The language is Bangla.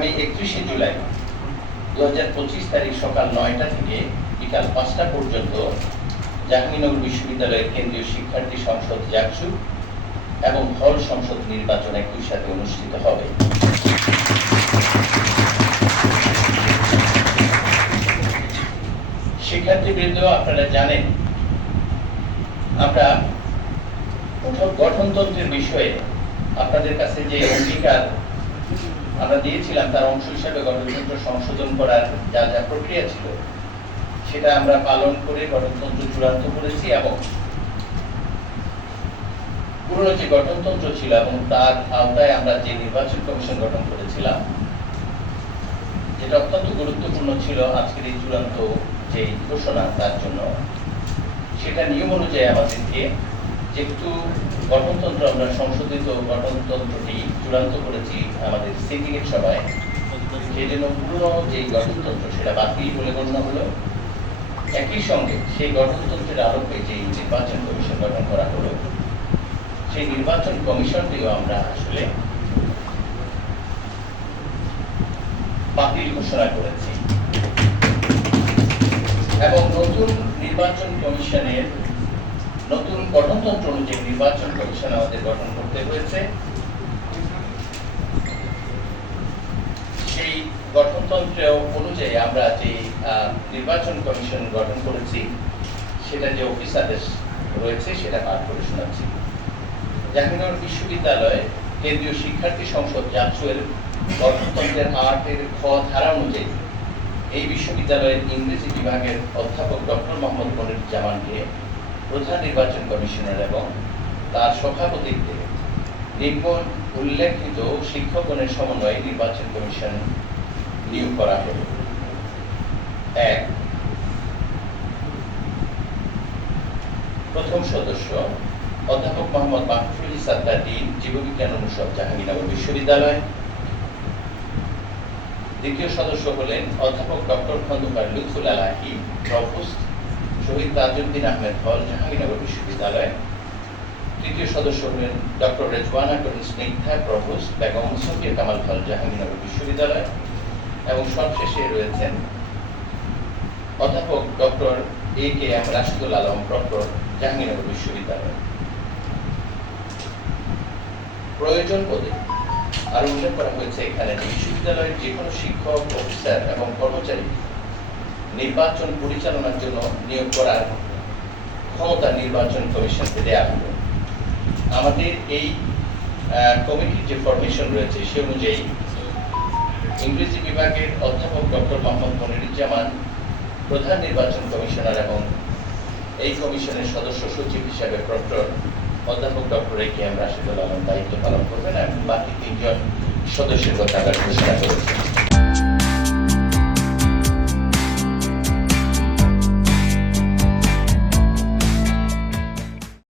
আগামী একত্রিশে জুলাই দু হাজার পঁচিশ তারিখ সকাল নয়টা থেকে বিকাল পাঁচটা পর্যন্ত জাহাঙ্গীরনগর বিশ্ববিদ্যালয়ের কেন্দ্রীয় শিক্ষার্থী সংসদ জাকসু এবং হল সংসদ নির্বাচন একই সাথে অনুষ্ঠিত হবে। শিক্ষার্থীবৃন্দ, আপনারা জানেন, আমরা গঠনতন্ত্রের বিষয়ে আপনাদের কাছে যে অঙ্গীকার আমরা দিয়েছিলাম তার অংশ হিসাবে গণতন্ত্র সংশোধন করার যা যা প্রক্রিয়া ছিল, সেটা আমরা পালন করে গণতন্ত্র চূড়ান্ত করেছি এবং পুরনো যে গঠনতন্ত্র ছিল এবং তার আওতায় আমরা যে নির্বাচন কমিশন গঠন করেছিলাম, যেটা অত্যন্ত গুরুত্বপূর্ণ ছিল আজকের এই চূড়ান্ত যে ঘোষণা তার জন্য। সেটা নিয়ম অনুযায়ী আমাদেরকে যেহেতু গঠনতন্ত্র আমরা সংশোধিত গঠনতন্ত্রটি চূড়ান্ত করেছি আমাদের সিটিং এর সভায় সেই জন্য পুরনো যে গঠনতন্ত্র, সেটা বাতিল বলে গণ্য হলো, একই সঙ্গে সেই গঠনতন্ত্রের আলোকে যে নির্বাচন কমিশন গঠন করা হলো, সেই নির্বাচন কমিশনটিও আমরা আসলে বাতিল ঘোষণা করেছি। এবং নতুন নির্বাচন কমিশনের, নতুন গঠনতন্ত্র অনুযায়ী নির্বাচন কমিশন আমাদের গঠন করতে হয়েছে সেই গঠনতন্ত্র অনুযায়ী আমরা যে নির্বাচন কমিশন গঠন করেছি, সেটা যে অফিস আদেশ রয়েছে, সেটা পাঠ করে শোনাচ্ছি। জাহাঙ্গীরনগর বিশ্ববিদ্যালয় কেন্দ্রীয় শিক্ষার্থী সংসদ জাতীয় গঠনতন্ত্রের আটের খ ধারা অনুযায়ী এই বিশ্ববিদ্যালয়ের ইংরেজি বিভাগের অধ্যাপক ডক্টর মোহাম্মদ মনির জামানকে প্রধান নির্বাচন কমিশনার এবং তার সভাপতিত্বে নিম্ন উল্লেখিত শিক্ষকগণের সমন্বয়ে নির্বাচন কমিশন নিয়োগ করা হল এক। প্রথম সদস্য অধ্যাপক মোহাম্মদ মাহফুল সাদ্দার ডিন জীববিজ্ঞান অনুষদ, জাহাঙ্গীরনগর বিশ্ববিদ্যালয়। দ্বিতীয় সদস্য হলেন অধ্যাপক ডক্টর খন্দকার লুৎফুল আলাহি, প্রভোস্ট শহীদ তাজউদ্দিন আহমেদ হল, জাহাঙ্গীরনগর বিশ্ববিদ্যালয়। তৃতীয় সদস্য হলেন doctor Rezwana Karim Snigdha, provost Begum Musfir Kamal hall, Jahangirnagar বিশ্ববিদ্যালয়। এবং সবশেষে রয়েছেন অধ্যাপক doctor A K M Rashidul Alam, proctor, Jahangirnagar বিশ্ববিদ্যালয়। প্রয়োজন বোধে আর উল্লেখ করা হয়েছে এখানে বিশ্ববিদ্যালয়ের যে কোনো শিক্ষক অফিসার এবং কর্মচারী নির্বাচন পরিচালনার জন্য নিয়োগ করার ক্ষমতা নির্বাচন কমিশনকে দেওয়া হলো। আমাদের এই কমিটির যে ফরমেশন রয়েছে সে অনুযায়ী ইংরেজি বিভাগের অধ্যাপক ডক্টর মোহাম্মদ মনিরুজ্জামান, প্রধান নির্বাচন কমিশনার এবং এই কমিশনের সদস্য সচিব হিসাবে প্রক্টর অধ্যাপক doctor A K M Rashidul Alam দায়িত্ব পালন করবেন এবং বাকি তিনজন সদস্যের কথা ঘোষণা করেছেন।